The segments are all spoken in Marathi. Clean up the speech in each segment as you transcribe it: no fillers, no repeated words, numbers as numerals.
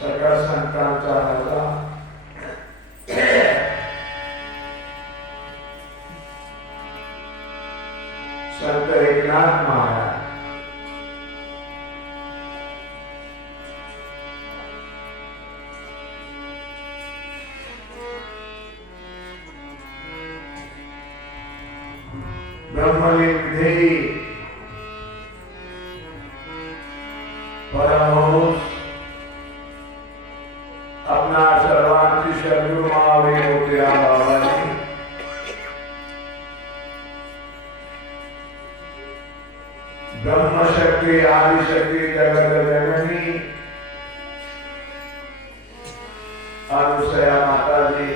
सगळ्या संतांचा राजा संत एकनाथ महाराज ब्रह्मलिंगधेयी परमहंस अपना सर्वांची शरणू मावे होते बाबांनी ब्रह्मशक्ती आदिशक्ती जगत जननी अनुसया माताजी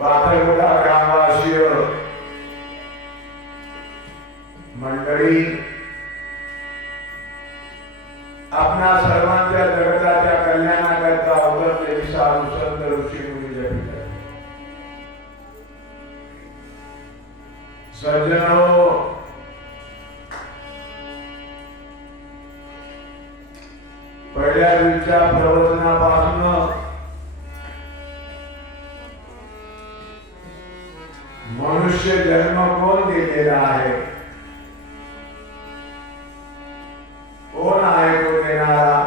पाथरगुडा ग्रामवासीय मंडळी आपणा सर्वांच्या जगताच्या कल्याणाकरता अवतरलेली साधू संत ऋषी मुनी जपित सज्जनो, पहिल्या दिवसाच्या प्रवचनापासून मनुष्य जन्म कोण दिलेला आहे, कोण आहे तो देणारा,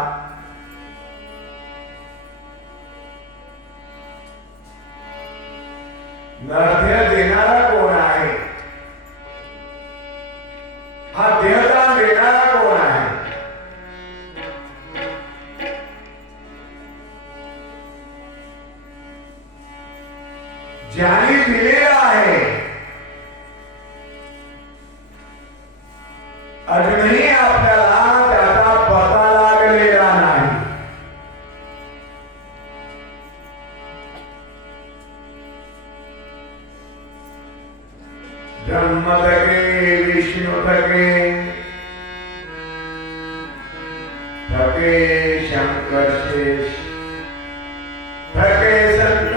नरदेह देणारा कोण आहे, हा देहदान देणारा कोण आहे, ज्याने दिलेला आहे अजूनही आपल्याला त्याचा पता लागलेला नाही. ब्रह्म थके विष्णु थके थके शंकर शेष थके संत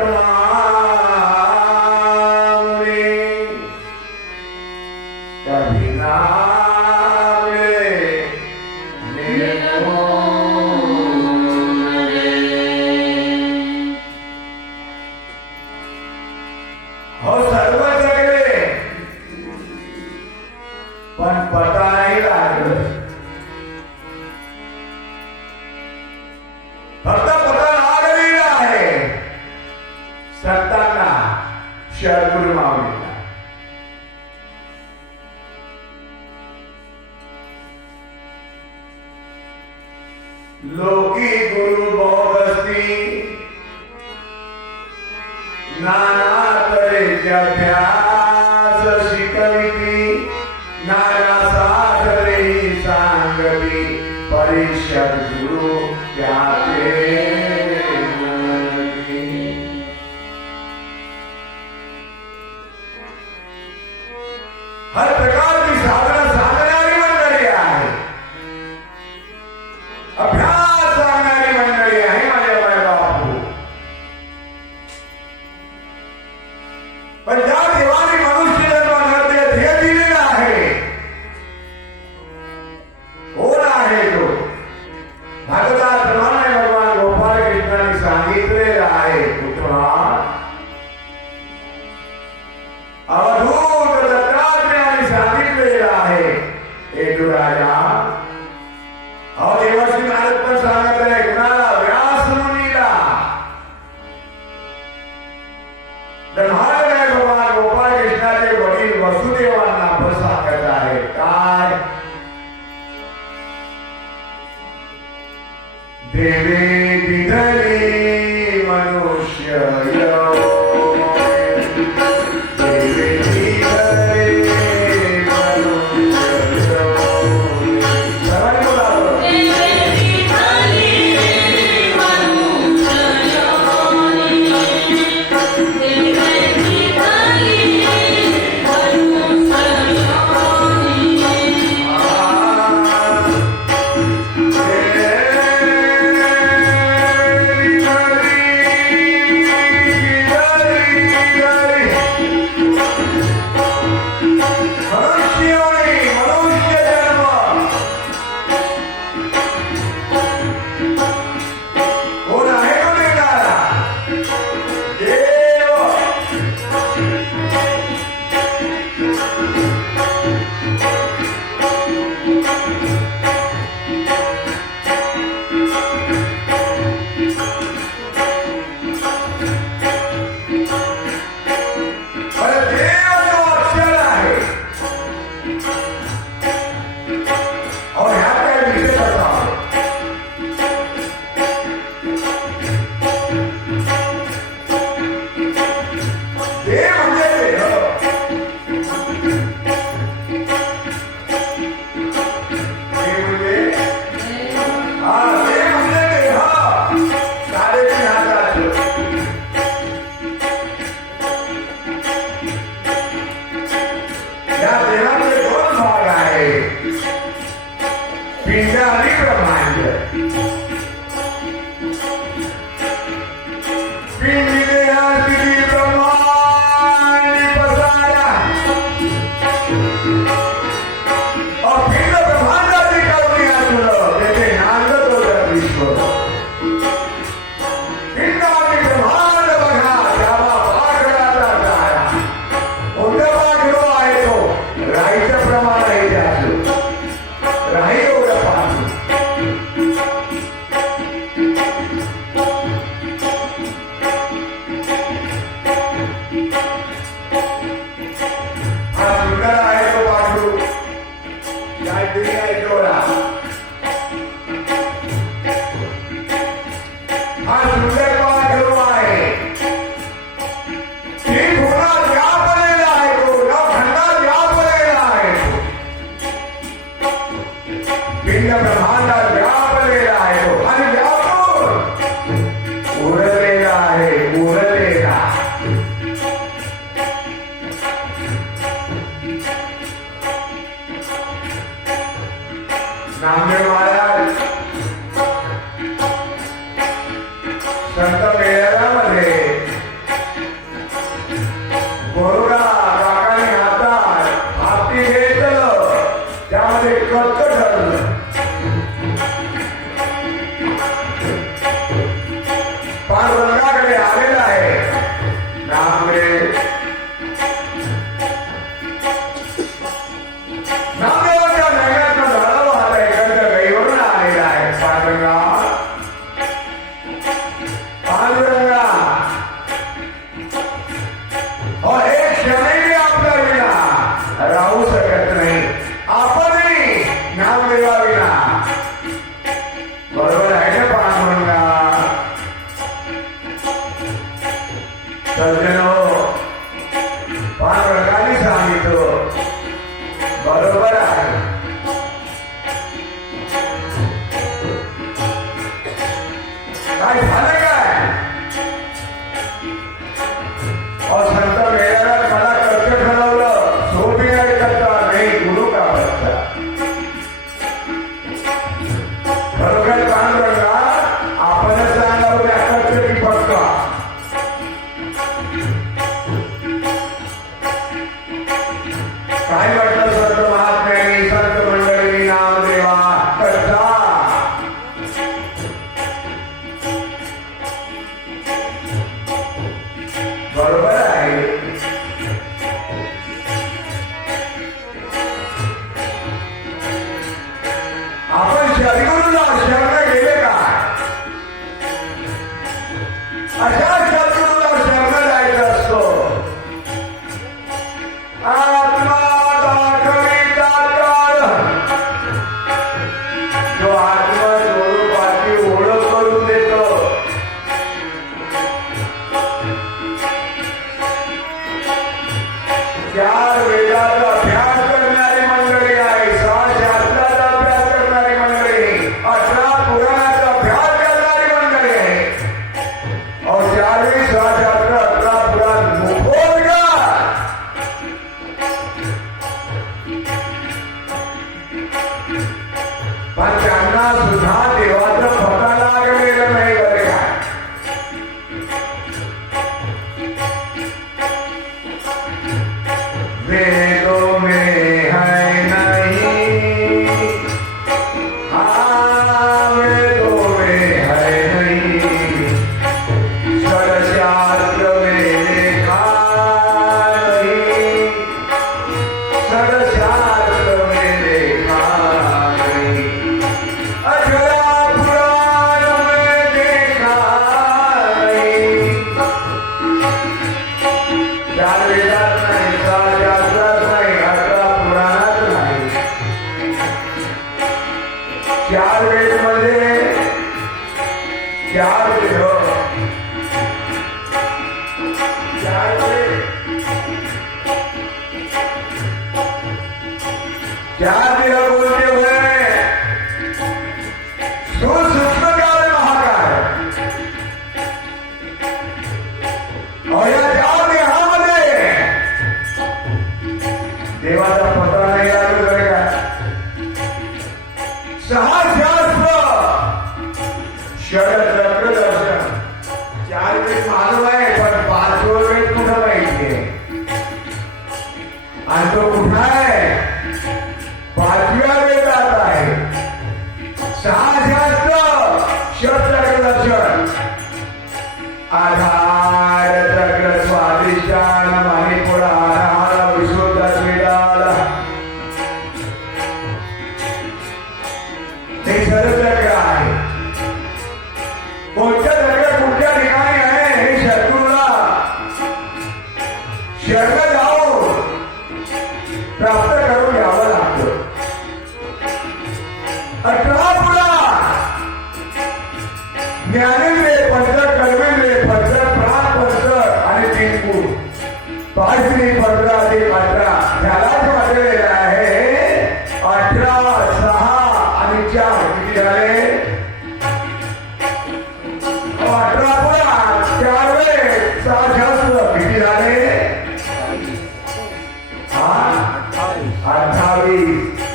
लोकी गुरु बहुत असती नाना तऱ्हेचे अभ्यास शिकविती नाना साधरे सांगती परिषद गुरु त्याचे हर प्रकारची साधना सांगणारी मंडळी आहे, अभ्यास सांगणारी मंडळी आहे माझे बापू. पण ज्या देवाने मनुष्य जन्मामध्ये ध्येय दिलेला आहे, कोण आहे तो? भागवतात प्रमाणे भगवान गोपाळ कृष्णाने सांगितलेलं आहे, पुत्रा अवधूत दत्तात्रेयाने सांगितलेलं आहे, हे तू राजा. अहो देवाची नारद पण सांगत आहे कुणाला? व्यास मुनीला. महाराज भगवान गोपाळ कृष्णाचे वडील वसुदेवांना पण सांगत आहे काय? देवे दिधले मनुष्य आहे पिंड आणि ब्रह्मांड. पिंडीने आरती ब्रह्मांडी पसारा पिंड ब्रह्मांडाची करुणी असलं त्याचे नांदत होतं विश्व. पिंड आणि ब्रह्मांड बघा त्याला पाखडाचा जाळा. कोणत्या पाखडो आहे तो राईचं प्रमाण आहे त्याचं. राही एवढं पाहतो. हा सुंदर आहे तो पाखरू. काहीतरी आहे डोळा. हा सुंदर पाखरू आहे. ती गुणात व्यापलेला आहे तो. या खंडात व्यापलेला आहे तो. पिंड ब्रह्मांडात व्यापलेला आहे तो. आणि व्यापून उरलेला आहे. उरलेला नामदेव महाराज संत मेळाव्यामध्ये बोरुडा काकाने हातात हाती घेतलं. त्यामध्ये कच्च ठरलं. पांडुरंगाकडे आलेला आहे नामदेव. नामदेवाच्या नयनातनं झाडावं आता एखाद्या गाईवरून आलेला आहे. पांडुरंगा पांडुरंगा एक क्षणही आपल्या विना राहू शकत नाही. आपणही नामदेवा विना. बरोबर आहे ना पांडुरंगा. सज्जनो पांडुरंगाने सांगितलं बरोबर आहे. काय झालं काय संत मेळाव्यात मला कर्ज ठरवलं. सोपी नाही करता नाही गुरु का बसता. खरोखर पांडुरंगा आपणच सांगावं त्या कर्ज की पक्का. काय म्हटलं संत महात्म्यांनी संत मंडळींनी नामदेवा कथा. बरोबर आहे. आपण सद्गुरूला शरण गेले का? अशा सद्गुरूला शरण जायचं असतो. आत्मा दाखविता काळ जो आत्मा स्वरूपाची ओळख करून देतो. चार वेदाचा अभ्यास करणारी मंडळी आहे. 6 शास्त्राचा अभ्यास करणारी मंडळी. 18 पुराणाचा अभ्यास करणारी मंडळी आहे. और 4 शास्त्र 18 पुराण मुखोद्गार. पण त्यांना सुद्धा देवाचं फटा लागलेलं नाही. बरे काय वेदों में है नहीं. हाँ वेदों में है नहीं. षडशास्त्र में लिखा नहीं. षडशास्त्र में लिखा नहीं. अक्षरा पुराण में देखा नहीं. 4 वेदात नाही. 6 शास्त्रात नाही. 18 पुराणात नाही. 4 वेद मध्ये 4 वेद. 4 वेद 4 वेद बोलते हुए सूक्ष्म काल महाकाल. और या 4 देहामध्ये देवाचा पत्रा नाही लागत. बरे का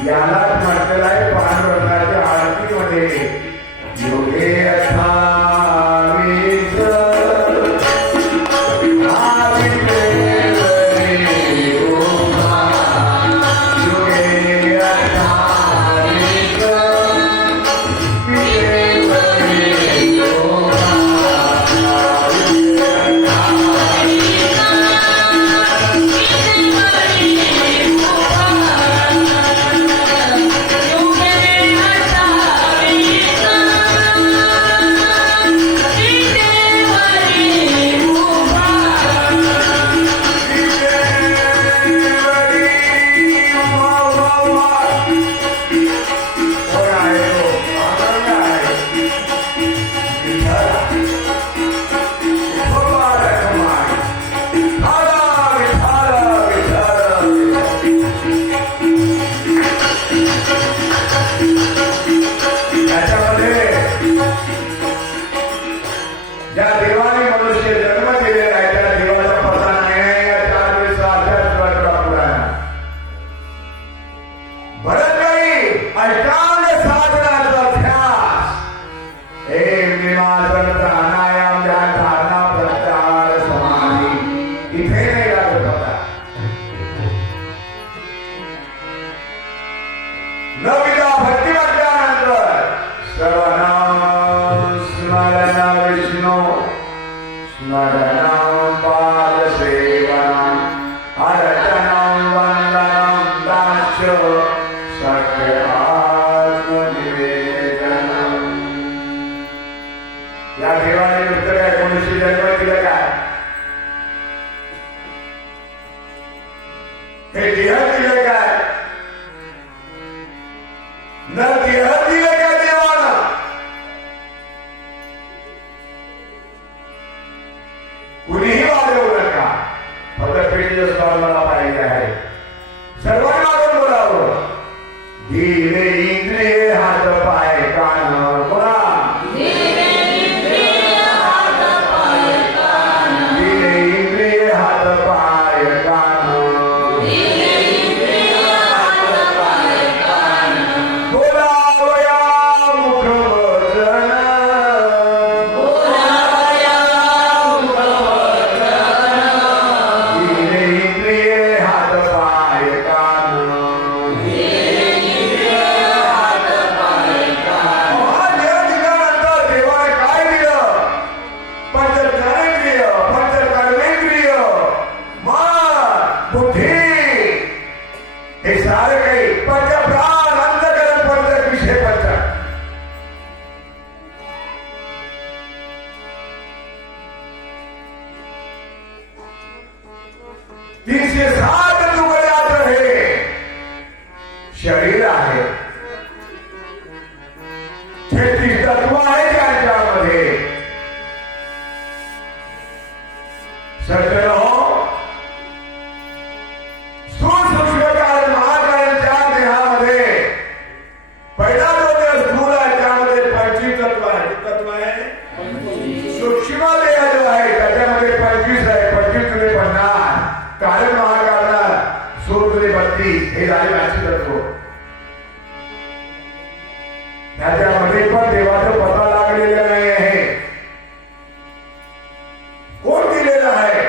यालाच म्हटलेलं आहे पांडुरंगाच्या आरतीमध्ये योगे अथावीत शरीर आहे, 33 तत्व आहे त्यांच्यामध्ये. सज्जनो, सूक्ष्मकारण महाकायांच्या देहामध्ये पहिला जो स्थूल आहे त्यामध्ये 25 तत्व आहे. तत्व आहे सूक्ष्म देह जो आहे त्याच्यामध्ये 25 आहे. 25 गुणे 50, कारण महाकाळाला 16 गुणे 32 हे झाले 80 तत्व. त्याच्यामध्ये पण देवाचा पता लागलेला नाही आहे. कोण दिलेला आहे?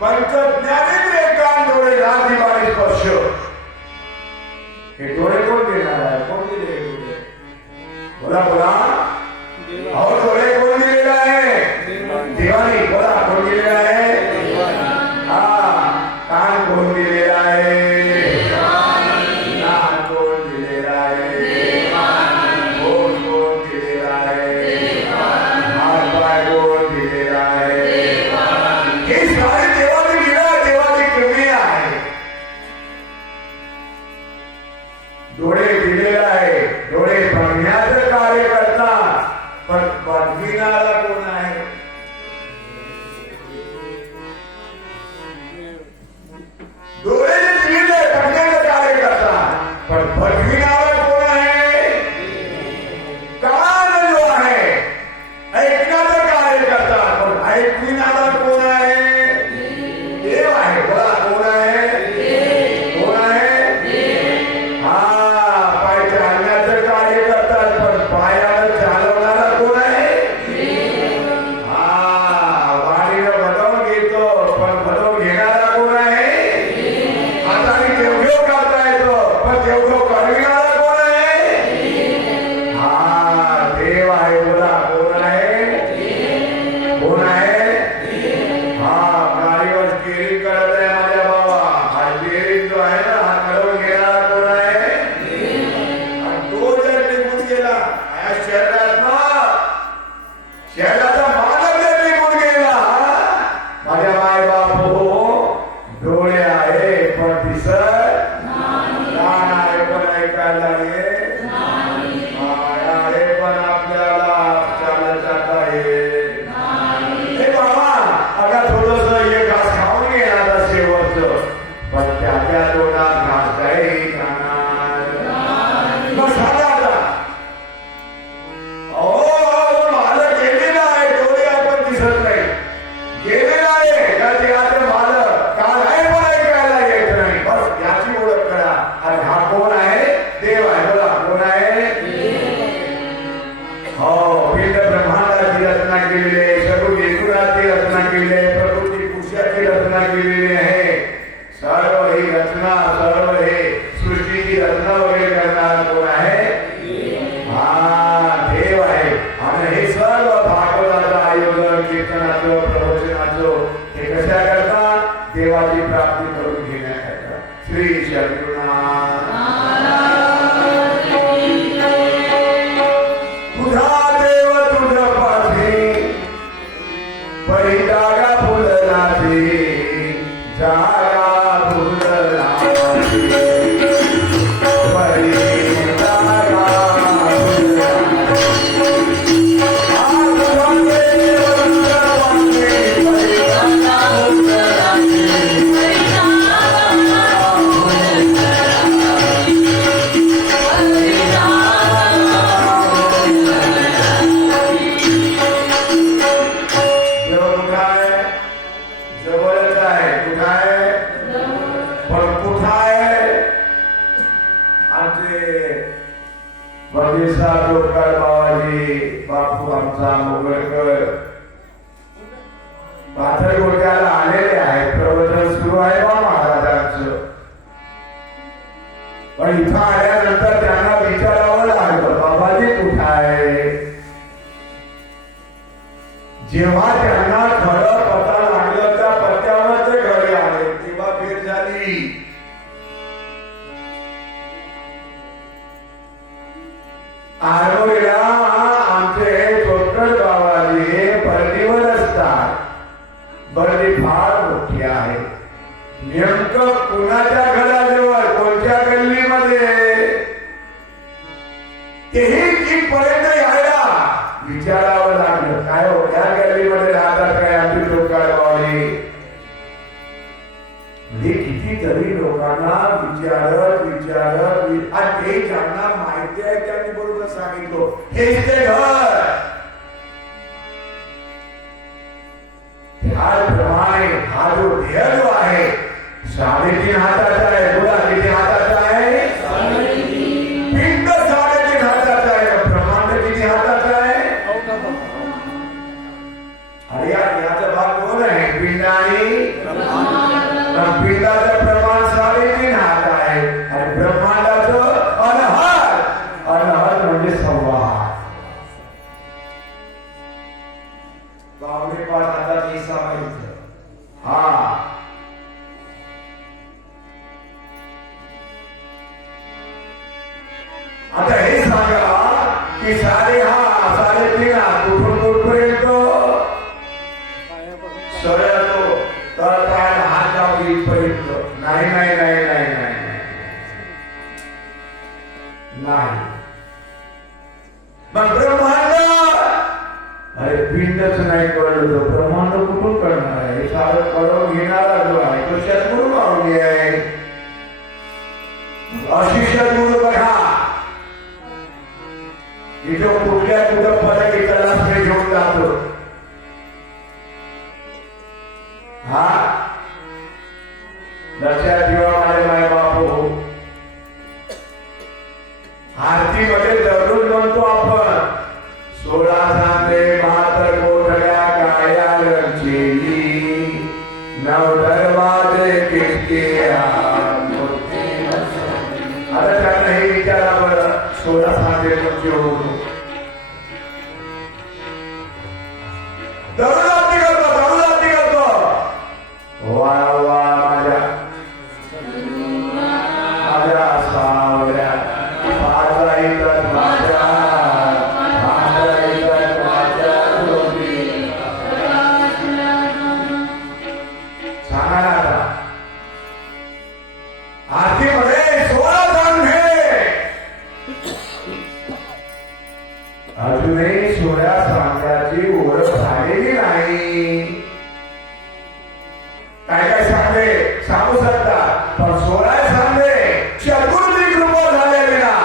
पंचज्ञानेंद्रिय कान डोळे नाक जीभ आणि स्पर्श. हे डोळे कोण देणार आहे? कोण दिले डोळे? बोला बोला. अहो डोळे कोण दिलेला आहे? देवानी. बोला कोण दिलेला आहे? हा. कान कोण दिलेला आहे? डोळे दिलेला आहे. डोळे बघण्याचं कार्य करतात, पण बघविणारा कोण आहे? डोळे दिलेले बघण्याचं कार्य करतात, पण बघविणारा कोण आहे? कान जो आहे ऐकण्याचं कार्य करतात, पण ऐकविणारा कोण आहे? देव आहे. बोला कोण आहे? कोण आहे? हा. आमचे बंदिस्ता जोडकर बाबाजी बापू आमचा मोगळकर पाथरगोट्याला आलेले आहेत. प्रवचन सुरू आहे बा महाराजांचं. पण इथं आल्यानंतर त्यांना विचारावं लागलं बाबाजी कुठं आहे. जेव्हा त्यांना खरं पता लागलं त्या पत्त्यावर ते घरी आले तेव्हा फेर झाली. आरोग्याला आमचे जोडकर बाबाजी परडीवर असतात. बर्डी फार मोठी आहे. नेमकं कुणाच्या घराजवळ कोणत्या गल्लीमध्ये तेही तिथपर्यंत यायला विचारावं लागलं. काय हो त्या गल्लीमध्ये राहतात काय आमची जोडकर बाबाजी. म्हणजे कितीतरी लोकांना विचारत आणि ते ज्यांना माहिती आहे त्यांनी बरोबर सांगितलं हेच ते घर. त्याप्रमाणे हा जो देह जो आहे 3.5 हाताचा आहे. बोला किती हाताचा आहे. पिंड 3.5 हाताचा आहे. ब्रह्मांड किती हाताचा आहे. अरे याचा भाग दोन आहे पिंड आणि पिंडाचं प्रमाण 3.5 हात आहे आणि ब्रह्मांडाचं अनहद म्हणजे 1.25 हात. 5.5 हाताची सामायिक. हा आता हे सांगा की 3.5 हात कुठून कुठपर्यंत सरळ तो तळपायात हात लावून इथपर्यंत. नाही नाही नाही नाही नाही नाही. मग ब्रह्मांड अरे पिंडच नाही कळलं तर ब्रह्मांड कुठून करणार आहे. हे सारं कळून घेणारा जो आहे तो सद्गुरू माऊली आहे. अशी सद्गुरू बघा इथं कुठं फरक इथला घेऊन जातो. हा लक्षात ठेवा माझे माय बापू. आरतीमध्ये दररोज म्हणतो आपण 16 सांगते 72 कोठड्या काया रंगेली 9 दरवाजे खिडक्या. आता त्यांना हे विचारा बरं 16 सांगते तुमची होतो. दररोज आरती करतो. वा वा माझ्या सावऱ्या माझा इतर माझ्या सांगा ना आता आरतीमध्ये 16 सांगे अजूनही 16 सांगाची ओळख झालेली नाही. काय काय सांगते सांगू शकतात पण 16 सांगते चतुर्थी कृपा झालेली ना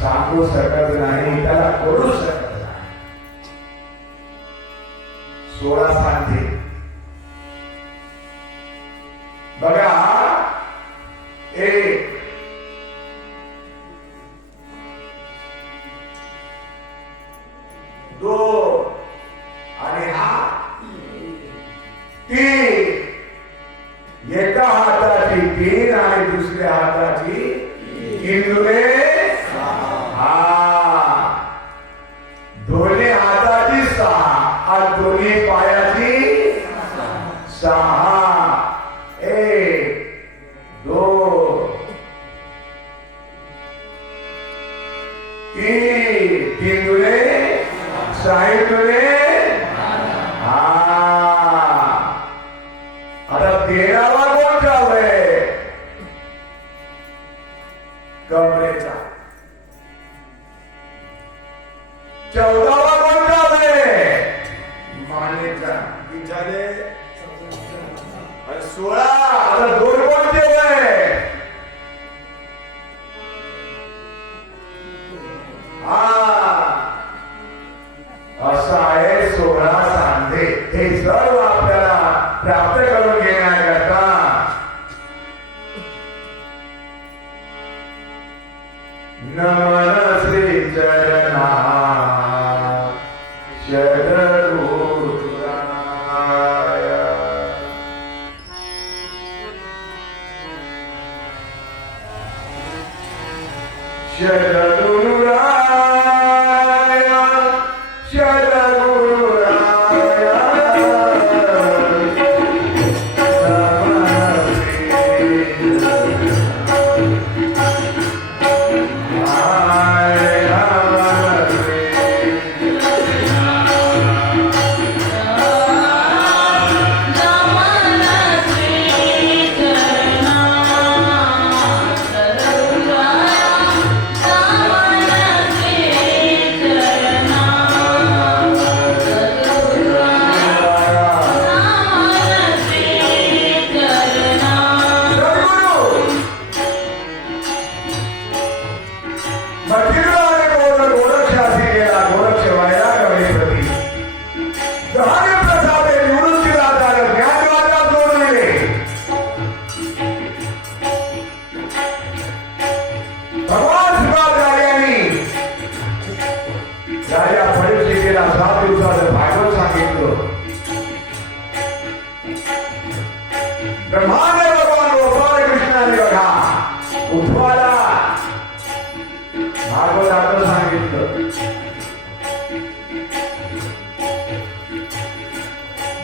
सांगू शकत नाही. त्याला करू शकत नाही. 16 सांगते बघा. 1 2 आणि हा 3. एका हाताची 3 आणि दुसऱ्या हाताची 3 हा. दोन्ही हाताची 6 आणि दोन्ही पायाची 6. 1 2 3 3 6 हा. आता 13वा कोण आहे कमरेचा. 14वा कोण आहे मानेचा. झाले 16. आता 2 कोणते आहे. असं आहे 16 सांधे. हे सर्व आपल्याला प्राप्त करून घेण्याकरता नमन श्री चरणा शरणगुरुराय शरणगुरुराय शरणगुरुराय ब्रह्मांड भगवान गोपाळ कृष्णाने बघा उद्धवाला भागवताचं सांगितलं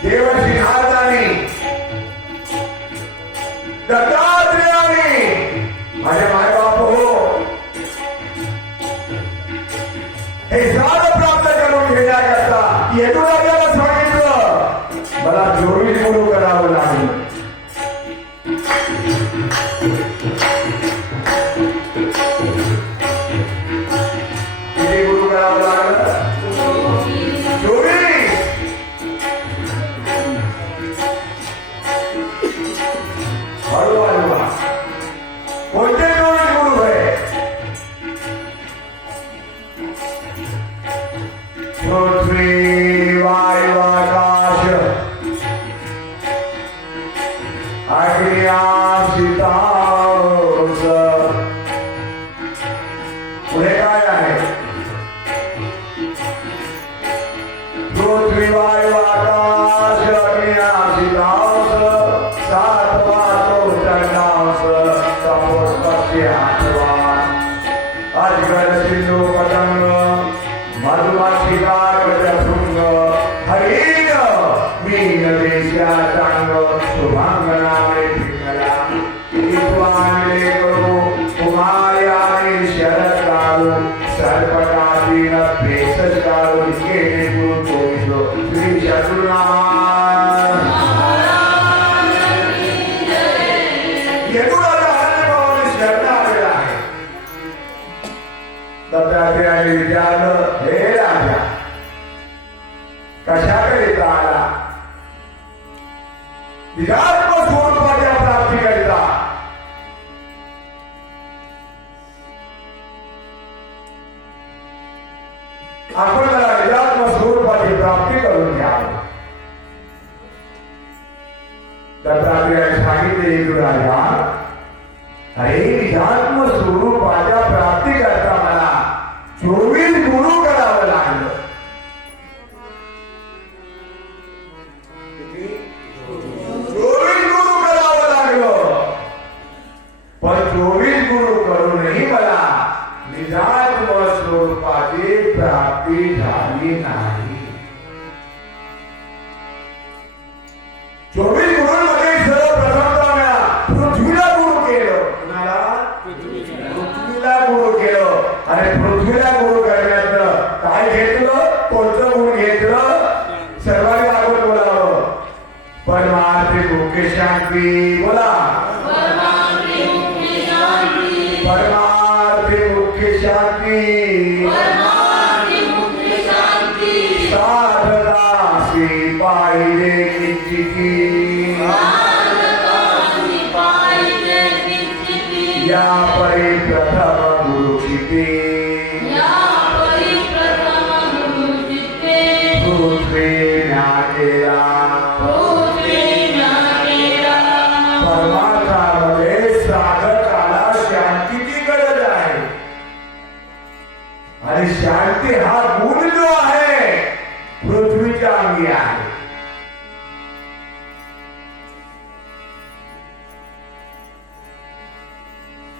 देवर्षी नारदाने दत्तात्रेयाने माझे मायबाप हो हे साध प्राप्त करून घेण्याकरता येदुराजाला सांगितलं मला 24 गुरु करावं लागलं पुढे काय आहे पृथ्वी वायू आकाश अग्नी आकाश सातवा चौथ्यांदास तपोस्पशी आठवा अजगर सिंधू पतंग मधुमाशी गजशृंग हरिण मीन देशा चांग शुभांगनामे पिंगला विद्वान करू कुमार्याने शरद काळू सर्पकालीन भेषज काळू केले गुरु गोविंदो श्री शत्रुनाथ येदुराजा हनुमानाने शरण आलेला आहे दत्तात्रेयाने विचारलं हे राजा कशाकरिता आला निजात्म स्वरूपाच्या प्राप्तीकरिता आपण मला निजात्म स्वरूपाची प्राप्ती करून घ्यावी दत्तात्रेयाने सांगितले येदुराजा अरे निजात्म स्वरूपाच्या प्राप्तीकरता मला 24 गुरु करावं लागलं 24 गुरु करावं लागलं पण 24 गुरु करूनही मला निजात्म स्वरूपाची प्राप्ती झाली नाही 24 गुरुंमध्ये सर्वप्रथमतः मला पृथ्वीला गुरु केलं कुणाला पृथ्वीला गुरु केलं आणि पृथ्वीला गुरु करण्यात काय घेतलं कोणतं गुण घेतलं सर्वांनी अगोदर बोलावं परमार्थिक मुख्य शांती बोला परमार्थिक मुख्य शांती साधदासी पाहिले निश्चिती या परी प्रथम गुरुचिते पृथ्वी ज्ञानेला परमार्थामध्ये साधकाला शांतीची गरज आहे आणि शांती हा गुण जो आहे पृथ्वीच्या अंगी आहे.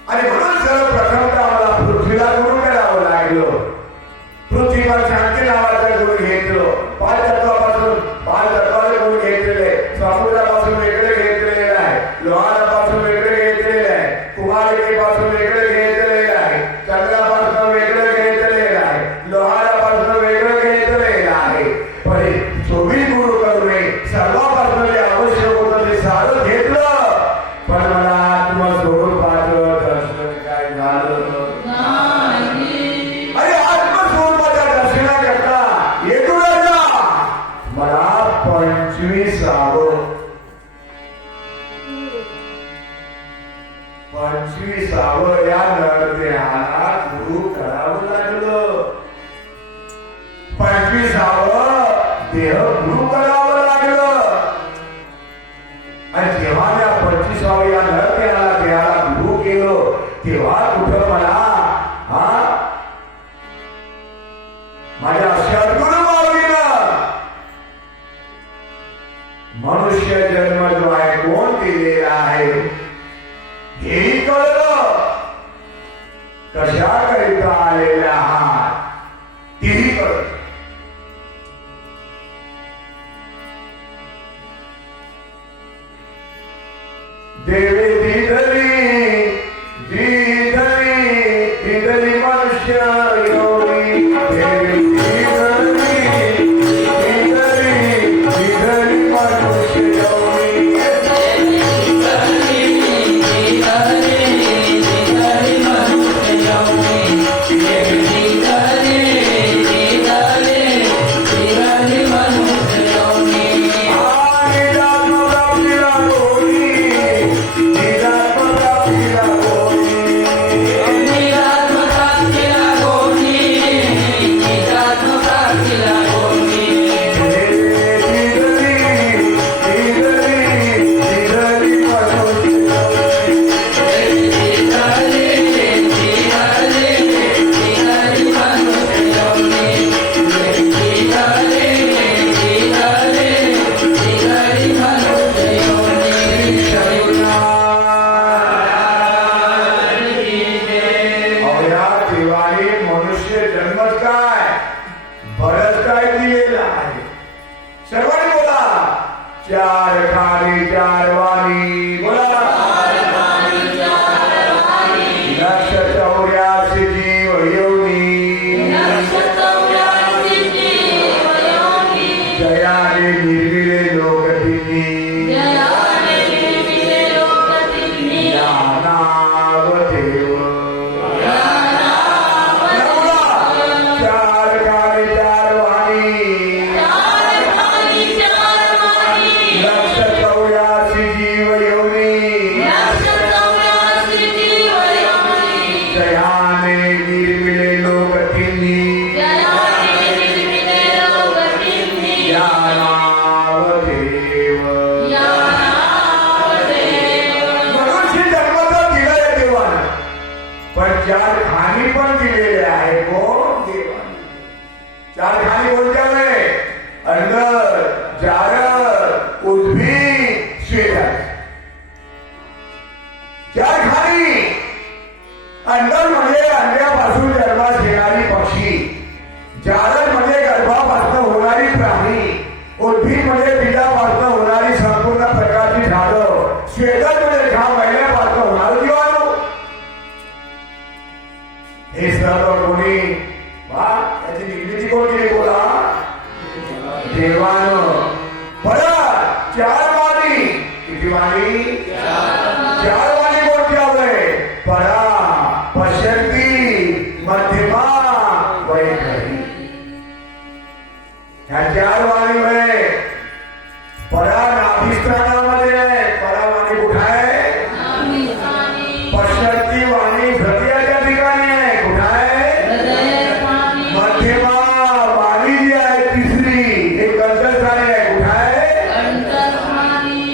आणि म्हणून सर्वप्रथमतः मला पृथ्वीला गुरु करावं लागलं. पृथ्वीवर शांती नावाचा गुरु घेतलो. पाच तत्वाला गुरु घेतलेले, समुद्रापासून वेगळे घेतलेले आहे, लोहारापासून वेगळे घेतलेले आहे, कुमारिकेपासून वेगळे घेतलेले आहे, चंद्रापासून वेगळे घेतलेले आहे, लोहारापासून वेगळं घेतलेलं आहे. पण 24 गुरु करून सर्वापासून जे आवश्यक होतं ते सारं घेतलं. पण मला आत्मा सोडून पाहत दर्शन काय झालं नाही. अरे आत्मस्वरूपाच्या दर्शनाकरता येतो मला 25 या नरदेहाला गुरु करावं लागलं. 25 देह गुरु करावं लागलं. आणि जेव्हा त्या 25 या नरदेहाला देहाला गुरु केलो तेव्हा कुठं मला माझ्या सद्गुरु माऊलीनं मनुष्य जन्म जो आहे कोण दिलेला आहे हेही कळलं. कशा करिता आलेला आहात तेही कळलं. देवे दिधली मनुष्य योगी. देवे दिधली मनुष्य योगी.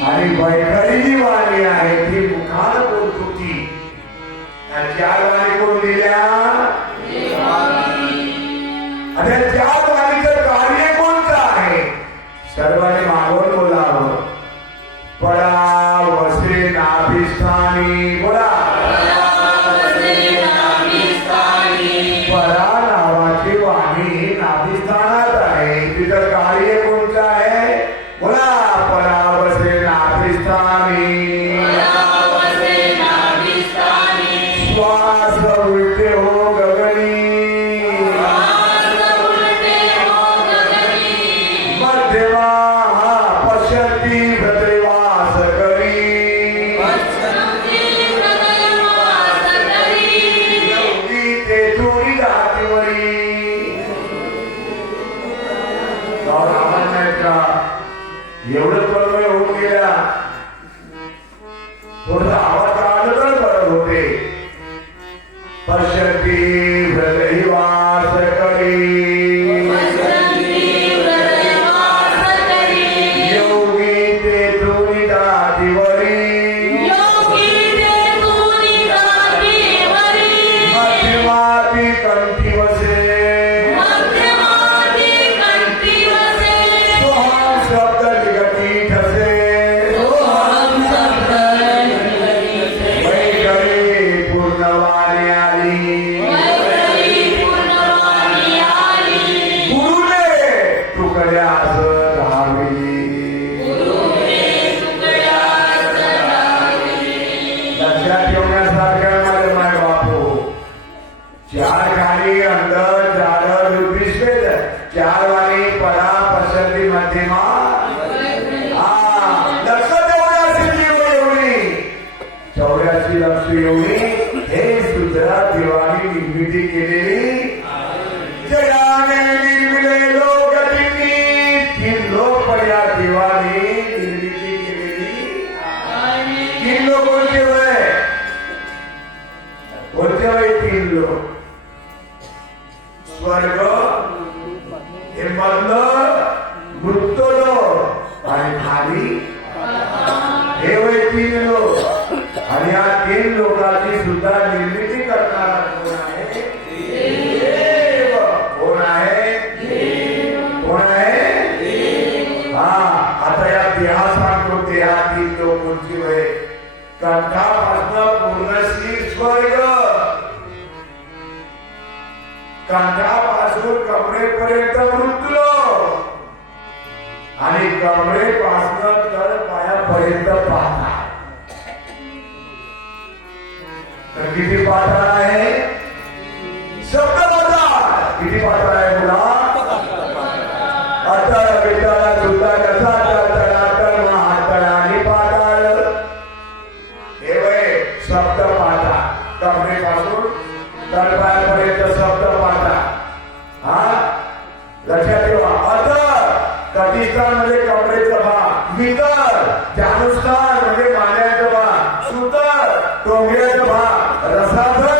आणि बैठकी जी वाणी आहे ती मुखार एवढं तन्मय होऊन गेला. थोडा आवाज आला तर बरं होते. पश्यती हृदयवास करी योगी ते दोन्ही दातीवरी मध्यमाती कंठी वसे सोहम शब्द निगती ठसे वैखरी पूर्णवाणी आली गुरुने तुकड्यास धावी. लक्षात ठेवण्यासारखं माझे माय बापू चार खाली अंदर झाड विश्वेत चार वाणी परा पसंती मध्यमा लक्ष देवण्याची एवढी 84 लक्ष एवढी हे सुद्धा देवानी निर्मिती केलेली. जगाने निर्मिले लोक तीन लोक पण या देवाने निर्मिती केलेली. तीन लोक कोणते वय कोणते वय तीन लोक स्वर्ग हे मधलं मृत्यूलोक आणि खाली हे वय तीन लोक. आणि या तीन लोकांची सुद्धा निर्मिती करणारा कोण आहे? देव. कोण आहे? कोण आहे? आता या देहा सांगतो देहा तीन लोक कोणची वय कंठापासून पूर्णशी स्वर्ग कंठापासून कमरेपर्यंत मृत्यूलोक आणि कमरेपासून तर पायापर्यंत पाताळ. तर किती पाताळ आहे? शब्द पाताळ. किती पाताळ आहे मुला? अतळ वितळ सुद्धा कसा तळातळ महातळ आणि पाताळ हे वय शब्द पाताळ. कमरेपासून तळपायापर्यंत शब्द पाताळ. लक्षात ठेवा. अतळ कटिस्थान म्हणजे कमरेचा भाग. वितर जानुस्थान म्हणजे मानेचा भाग. सुतर टोंगऱ्याचा भाग. रसाधर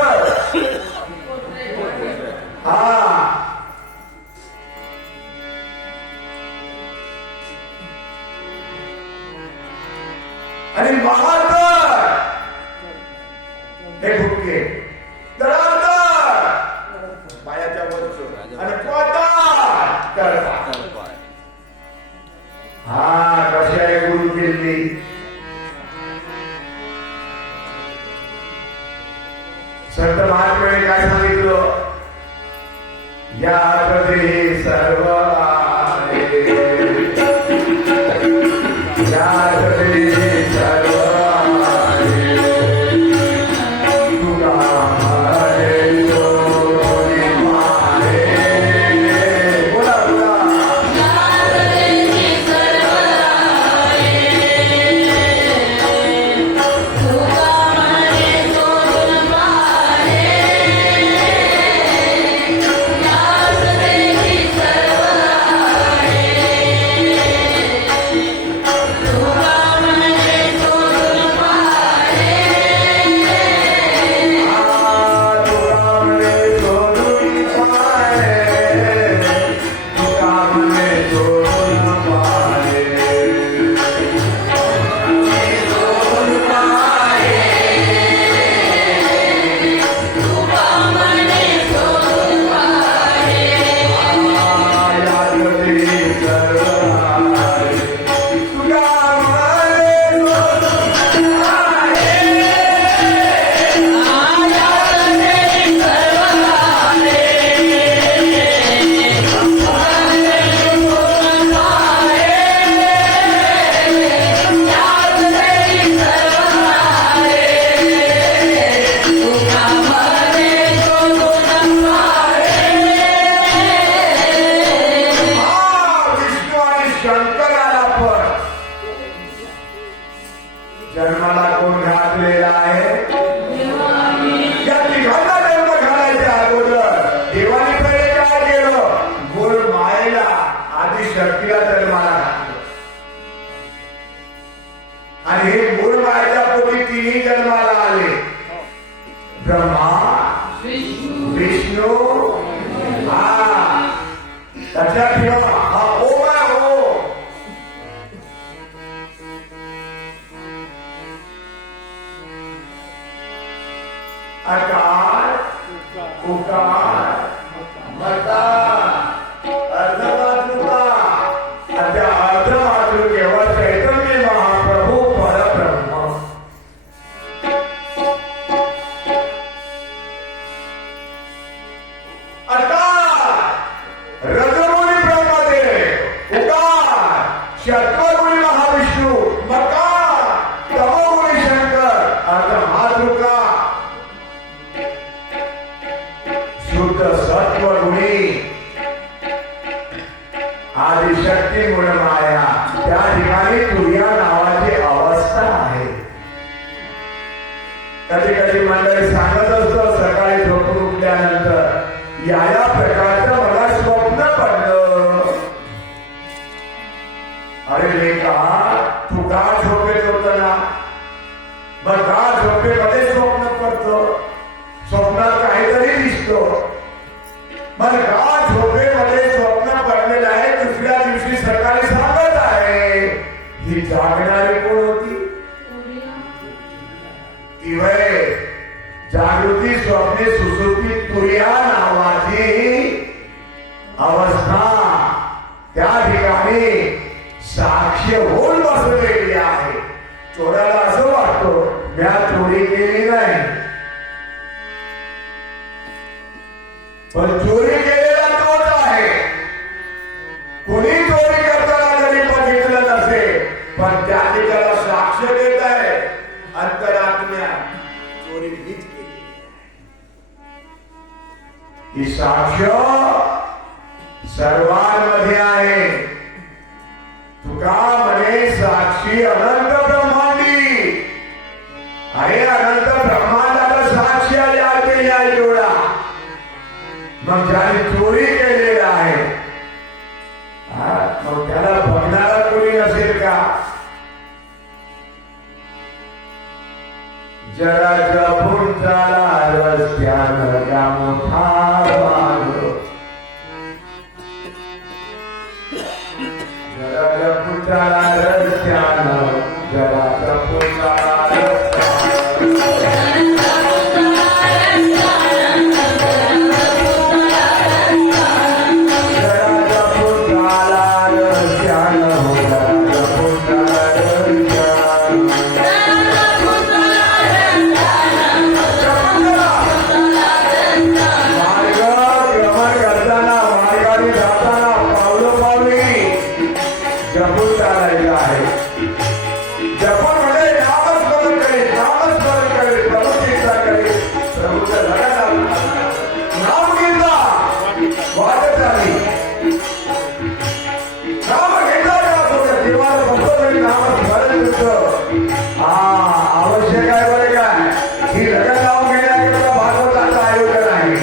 आणि महातर हे फुटके तळातर पायाच्या वरच आणि पाताळ तळपाय. कशी आहे गुरु केली? संत महात्म्याने काय सांगितलं? यात देही सर्व आहे यात देही सर्व आहे तुका हरे सोनी मारे. बोला बोला. Yes. विष्णू हा लक्षात ठेवा हा ओम आहे ओम. आकार उकार मता अर्धमातृका त्या अर्धमातृकेवर चैतन्य महाप्रभू परब्रह्म रजोगुणी ब्रह्मदेव उकार शतगुणी महाविष्णू मकार तमोगुणी शंकर अर्धमातृका शुद्ध सत्वगुणी आदिशक्ती गुण माया त्या ठिकाणी तुर्या नावाची अवस्था आहे. कधी कधी मंडळी सांगत असतो सकाळी झोपून उठल्यानंतर या प्रकारचं मला स्वप्न पडलं. अरे लेका तू का झोपेत होत ना मग का झोपेमध्ये स्वप्न पडतं स्वप्नात काहीतरी दिसतो मग का झोपेमध्ये स्वप्न पडलेलं आहे दुसऱ्या दिवशी सकाळी सांगत आहे ही जागणारी कोण होती ती वय जागृती स्वप्ने सुसुप्ती तुर्या नावाची अवस्था त्या ठिकाणी साक्ष होऊन बसलेली आहे. चोराला असं वाटतो मी चोरी केली नाही पण चोरी केलेला तोच आहे. कोणी चोरी करताना जरी बघितलं नसेल पण त्याने त्याला साक्ष देत आहे अंतरात्म्या चोरी मीच केली. ही साक्ष सर्वांमध्ये आहे. तुका म्हणे साक्षी अनंत ब्रह्मांडी अरे अनंत ब्रह्मांडाला साक्षी आहे डोळा. मग ज्याने चोरी केलेला आहे मग त्याला बघणारा कोणी नसेल का. जरा जपून चाला रस्त्यानं या मोठा मार्ग जरा जपून चाला रस्त्यानं जरा जपून चाला आवश्यक आहे बरं काय ही लग्न लावून घेण्याकरता भागवताचं आयोजन आहे.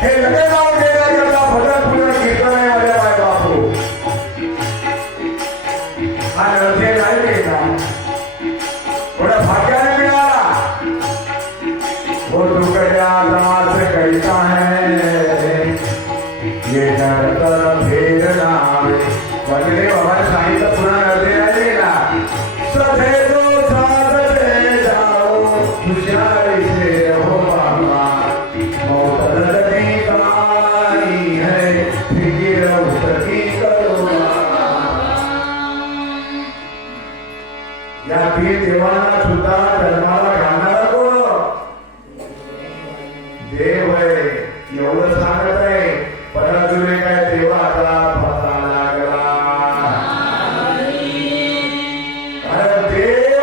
हे लग्न लावून घेण्याकरता भजन पूर्ण कीर्तन आहे माझ्या बाय बापू हा नरसे नाही घेता थोड्या भाग्याने मिळाला वो तुकड्या दास कैसा है ये नरतर भेद नावे वगैरे बाबाने सांगितलं पुन्हा नरसे नाही गेला सधे खुशाली से रहो बाबा मौत लगी कहानी है फिक्र उसकी करो. या तीन देवांना सुद्धा जन्माला घालणारा कोण देव आहे एवढं सांगत आहे. परंतु काय देवाचा पता लागला कारण देव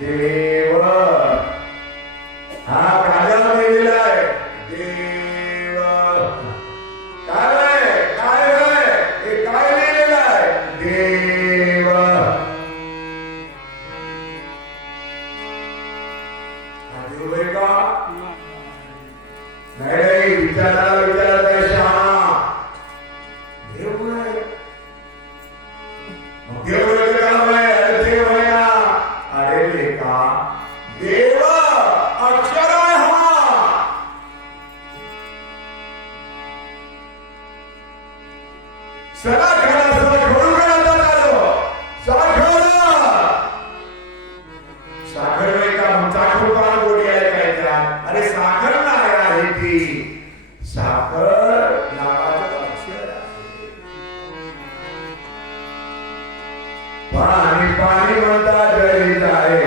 देव हा काढा गेलेला आहे. देव काय हे काय लिहिलेलं आहे देव. देव होते का? नाही, विचारायला विचारत आहे शहाणा. देव आहे. देव काम आहे. अरे देव आहे ना. अरे लेका, देव अक्षर आहे हा. सगळा साखर नाही का? चाखू का गोडी आहे काय त्यात? अरे साखर नाही आहे ती. साखर नावाचं अक्षर आहे. पाणी पाणी म्हणतात जरी जाय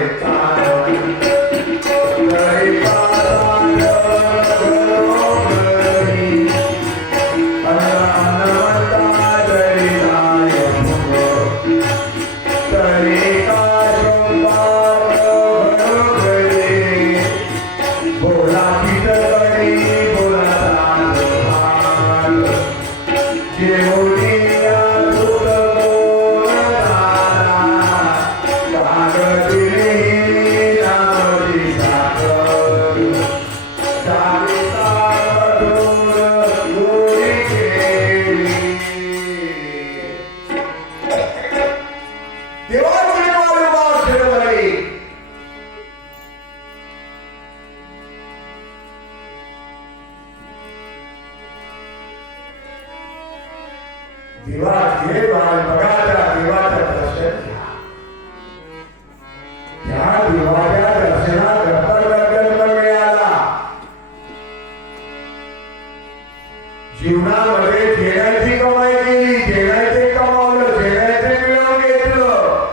जीवनामध्ये घेण्याची कमाई केली, घेण्याचे कमावलं, घेण्याचे मिळवून घेतलं.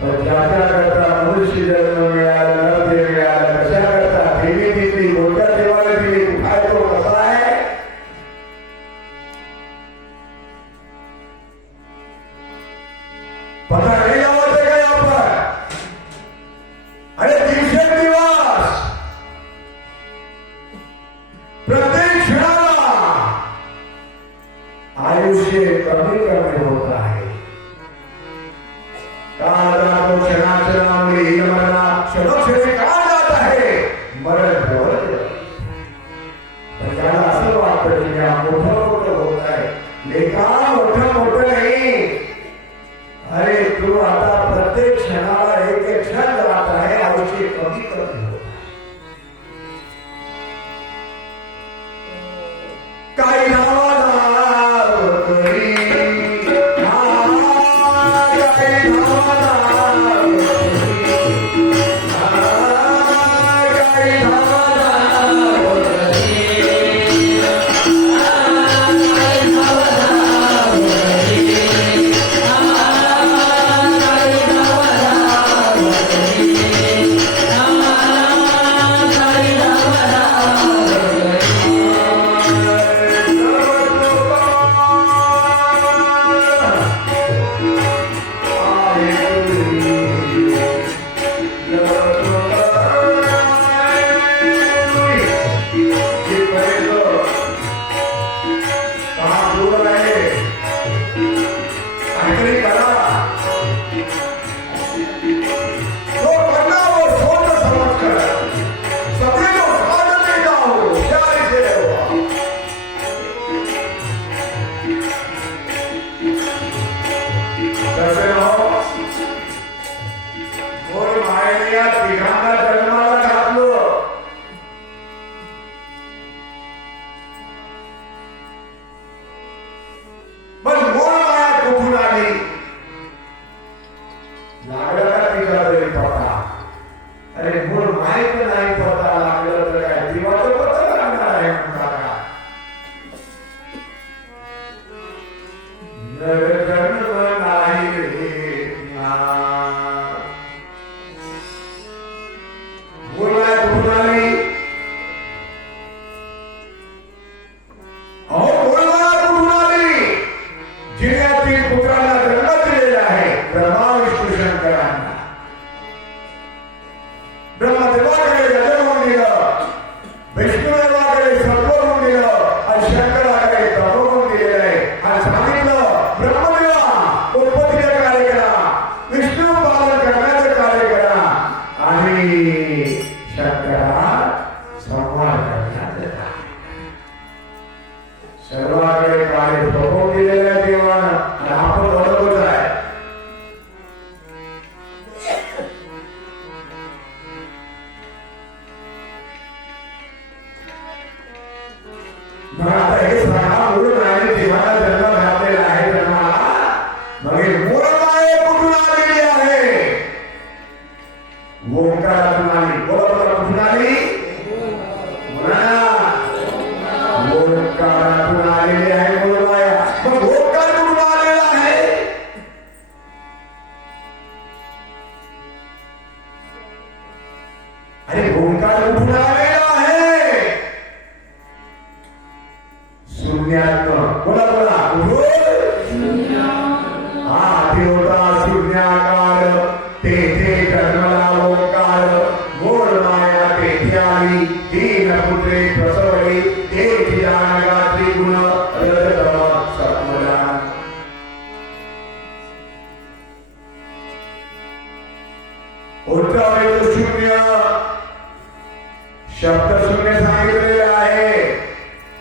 पण ज्याच्या करता मनुष्य जन्म मिळाला, ते मिळाला, कशा करता देवी दिली, मोठ्या देवाला दिली. काय तो कसा आहे? पता नाही लावायचं काय आपण? अरे दिवसेंदिवस प्रत्येक क्षणाला आयुष्य कमी कमी होत आहे. तो क्षणाक्षणामुळे मला क्षणोक्षणी का जात आहे? मरण जवळ. पण त्याला असं वाटतं की मोठं मोठं होत आहे. लेखा मोठं मोठं नाही. अरे तू आता प्रत्येक क्षणाला एक एक क्षण जात आहे. आयुष्य कमी कमी होत आहे. काही उत्पत्तीचा कार्य केला. विष्णू पालन करण्याचं कार्य ओंकारातून आली. बोला बोला, कुठून आली? ओंकारातून आलेली आहे बोलवाया. मग ओंकार कुठून आलेला आहे? अरे ओंकार कुठून आलेला आहे? शून्यातनं. बोला बोला, कुठून? हा ते होता शून्याकार, तेथे जन्मला ओंकार. गोड माया तेथे आली, दीन पुत्रे प्रसवली, तेथे जानगा त्रिगुण रजतम सत्वला. उत्तर शून्य शब्द शून्य सांगितलेले आहे,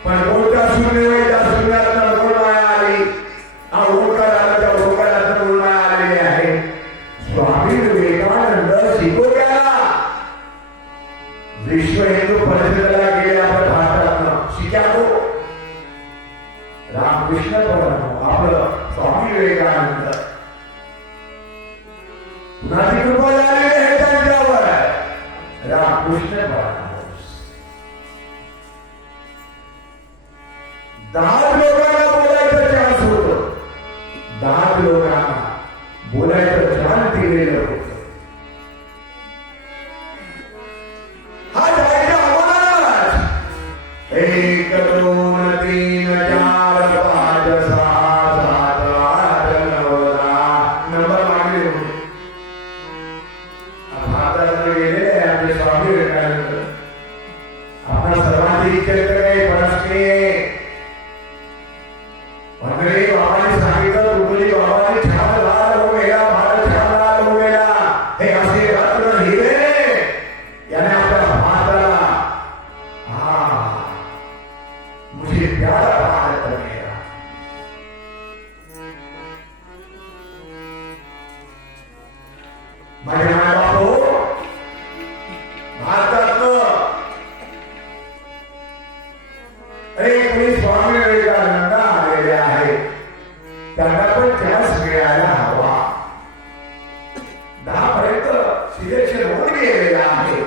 पण कोणता शून्य होईल? त्या शून्यात गोड माया आली. हा ओंकार आला, त्या ओंकारात गोड माया आलेली आहे. स्वामी विवेकानंद शिकवत्याला विश्व हिंदू परिषदेला गेले आपण भारतात शिकागो. रामकृष्ण परमहंस आपलं स्वामी विवेकानंद, कुणाची कृपा झालेली आहे त्यांच्यावर? रामकृष्ण परमहंस. 10 लोकांना बोलायचं चान्स होतं, 10 लोकांना बोलायचं चान्स दिलेलं होतं. हा जायच्या अगोदरच 1 2 3 4 5 6 7 8 9 10 नंबर मागले होते. भारतात गेलेले आहे आपले स्वामी विवेकानंद. आपल्या सर्वांची चरित्र काही परस्के मंडळी. बाबांनी सांगितलं, तुकडी बाबांनी छान लाल हो गेला, भारत छान लाल हो गेला. हे असे रत्न हिरे याने आपल्या भारताला मुझे प्यारा भारत मेरा. माझे माय बापू भारतातलं कोणी स्वामी विवेकानंद आलेले आहे, त्यांना पण चान्स मिळायला हवा. 10 पर्यंत सिलेक्शन होऊन गेलेलं आहे.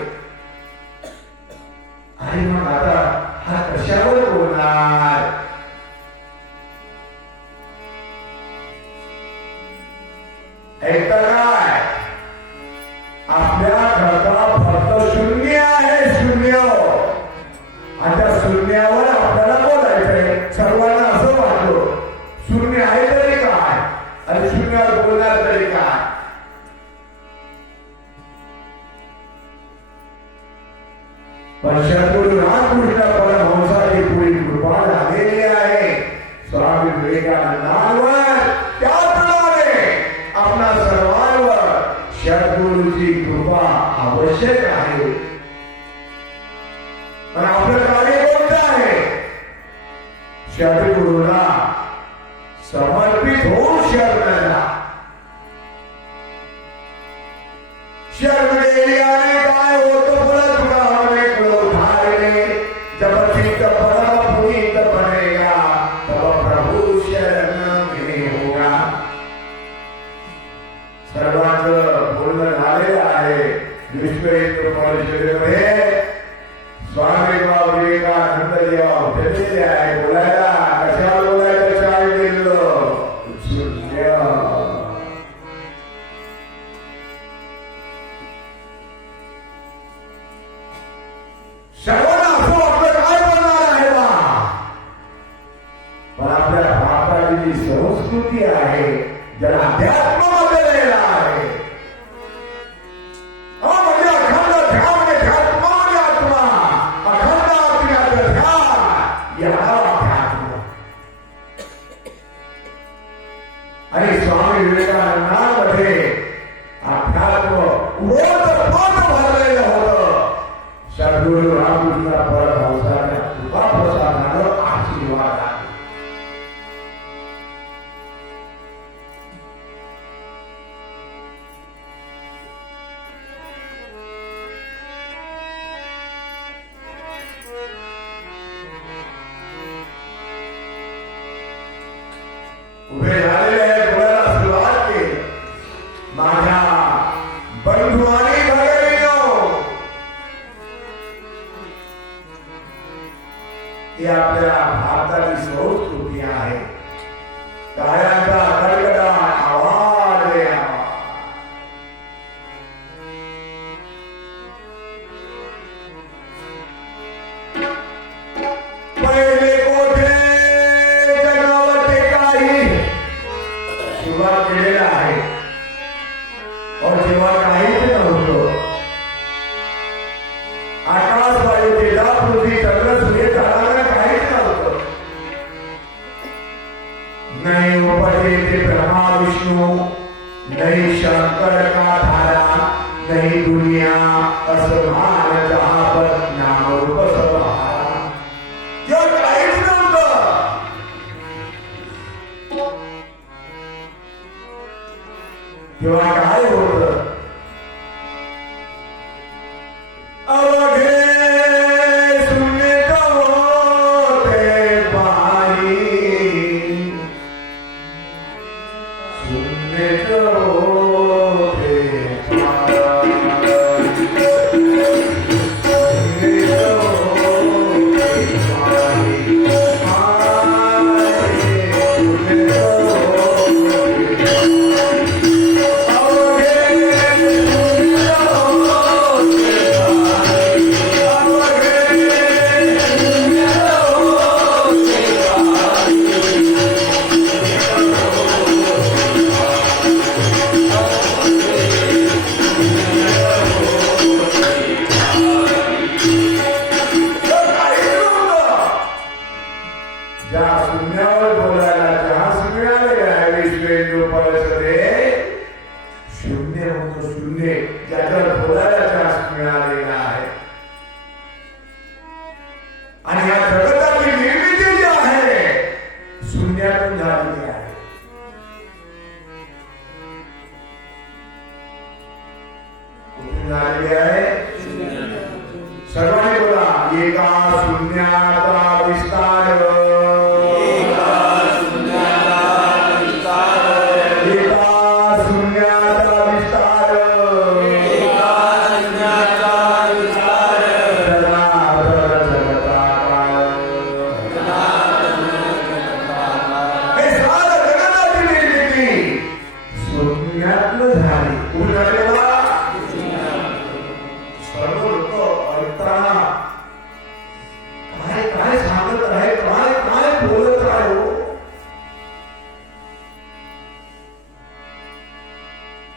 आणि मग आता हा कशावर बोलणार? ऐकता काय? आपल्या घरचा फक्त शून्य आहे, शून्य. आणि त्या शून्यावर आपल्याला बोलायचंय. सर्वांना असं वाटलं शून्य आहे तरी काय, आणि शून्यावर बोलणार तरी काय? पण सद्गुरू रामकृष्ण परमहंसाची पुरी कृपा झालेली आहे स्वामी विवेकानंदांवर. त्याचप्रमाणे आपल्या सर्वांवर सद्गुरूची कृपा आवश्यक आहे. पण आपलं कार्य कोणतं आहे? सद्गुरूला समर्पित होऊन शरणाला. शरण गेल्याने काय होतं? पुन्हा तुला हवे क्रोधारणे, जब चित्त परम पुनीत बनेगा, तब प्रभु शरण में होगा. सर्वांचं बोलणं झालेलं आहे. विश्व हिंदू परिषदेमध्ये स्वामी विवेकानंद जेव्हा उठलेले आहे बोलायला, कशावर बोलायचं चाल दिलं? शून्य. सर्वांना असं आपलं काय बनणार आहे बा? पण आपल्या भारताची जी संस्कृती आहे, ज्याला अध्यात्म बदललेला आहे, म्हणजे अखंड ध्यान में ध्यात्म में आत्मा, अखंड आत्म्याचं ध्यान याला अध्यात्म. आणि स्वामी विवेकानंदांमध्ये अध्यात्म ओतप्रोत भरलेलं होतं. सद्गुरू रामकृष्ण परमहंसाच्या कृपा प्रसादानं आशीर्वाद आहे. आपल्या भारताची संस्कृती आहे. टाळ्यांचा कडकडाट आवाज यावा. पहिले कोठे जगावरती काही सुरुवात केलेला आहे. और जेव्हा काहीच नव्हतं, आकाश वायू तेजा पृथ्वी चंद्र सूर्य चालवणं काहीच नव्हतं. नहीं उपजे थे ब्रह्मा विष्णु, नहीं शंकर का धारा, नहीं दुनिया असमान जहां पर नाम रूप सभारा. या काहीच नव्हतं. तेव्हा काय होतं? अवघे शून्यत होते पाणी, शून्यत होते पाणी, शून्यत होते पाणी, सर्वांनी बोला, एका शून्याचा विस्तार, एका शून्याचा विस्तार, एका शून्याचा विस्तार, एका शून्याचा विस्तार. जनार्दन जगताकार, हे सारं जगताची निर्मिती शून्यातनं झाली. उन्हाळ्याला सर्व लोक ऐकताना काय काय सांगत आहे, काय काय बोलत आहे.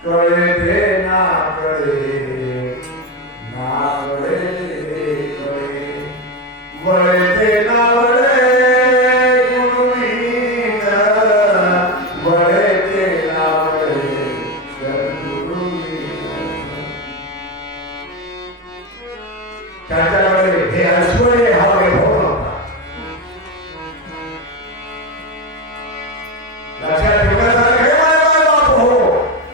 कळे ते ना कळे, ना कळे कळे, वळे ते ना वळे गुरुवीन, वळे ते ना वळे सद्गुरुवीन. त्याच्याकडे हे ऐश्वर्य हा वैभव नव्हता. लक्षात ठेवण्यासारखं हे माझे बाप हो.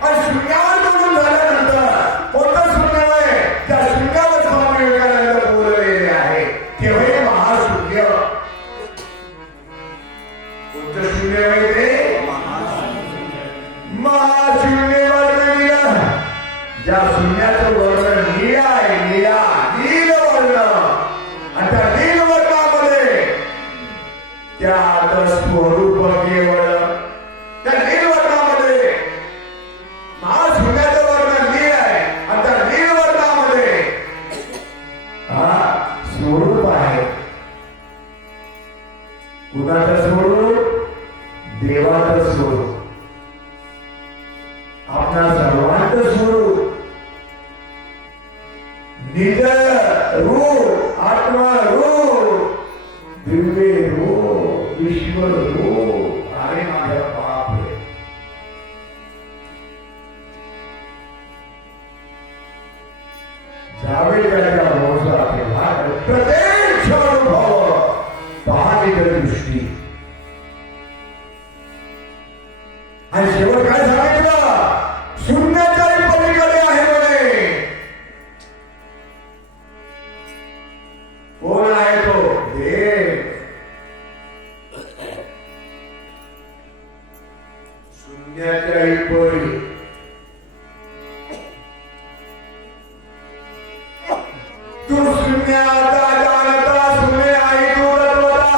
आणि शून्यावर बघून झाल्यानंतर कोणतं शून्य आहे? त्या शून्यावर स्वामी विवेकानंद बोललेले आहे. तेव्हा हे महाशून्य. कोणतं शून्य आहे ते? महाशून्य वर्णनीय. ज्या शून्याचं वर्णन नीळ आहे, नीळा नील वर्ण. आणि त्या नील वर्णामध्ये त्या स्वरूप केवळ त्या नील वर्णामध्ये महाशून्याचं वर्णन नीळ आहे. आणि त्या नील वर्णामध्ये स्वरूप आहे. कुणाचं स्वरूप? देवाचं स्वरूप, आपल्या सर्वांचं स्वरूप. निज रूप, आत्मा रूप, दिव्य रूप, ईश्वर रूप. अरे माझ्या बाप रे. ज्यावेळी त्याच्या मोसा तेव्हा प्रत्यक्ष अनुभव, पाहणी दृष्टी. आणि शेवट काय सांगितलं? शून्याच्याही पलीकडे आहे म्हणे. कोण आहे तो? देव. शून्याच्याही परी. तू शून्याचा जाणता, शून्य आहे तू तत्वता.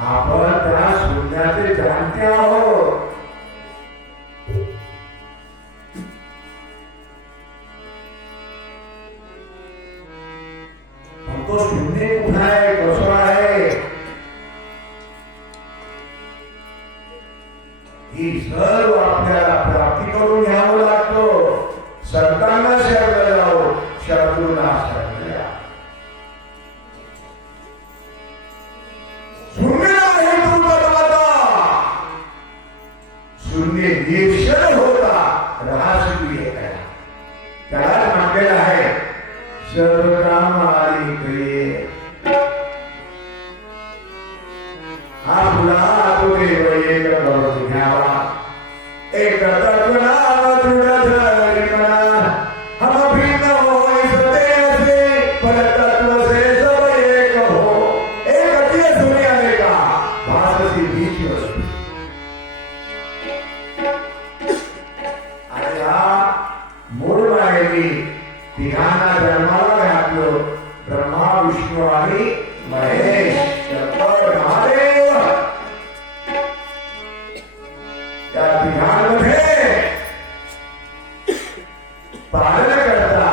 आपण त्या शून्याचे जाणते आहोत. तो शून्य कुठं आहे, कसं आहे, ही सर्व आपल्याला प्राप्ती करून घ्यावं लागतो. संतांना शरण जावं, शत्रूंना शरण द्या. शून्य आहे तू तत्वता, शून्य निश्चय होता रास तू एका. त्यालाच म्हटलेलं आहे सर्व काम आली प्रिय. हा फुला तो देव एक करून घ्यावा. एक तत्व नाम दृढ धरणा, हम भिन्न होय सते असे, पर तत्व से सब एक हो. एक अतिय सुने अनेका, भाससी बीच वस्तू. आणि हा मूळ मागेली तिघांना जन्माला घातलं, ब्रह्मा विष्णू आणि महेश शंकर महादेव. त्या तिघांमध्ये पालन करता,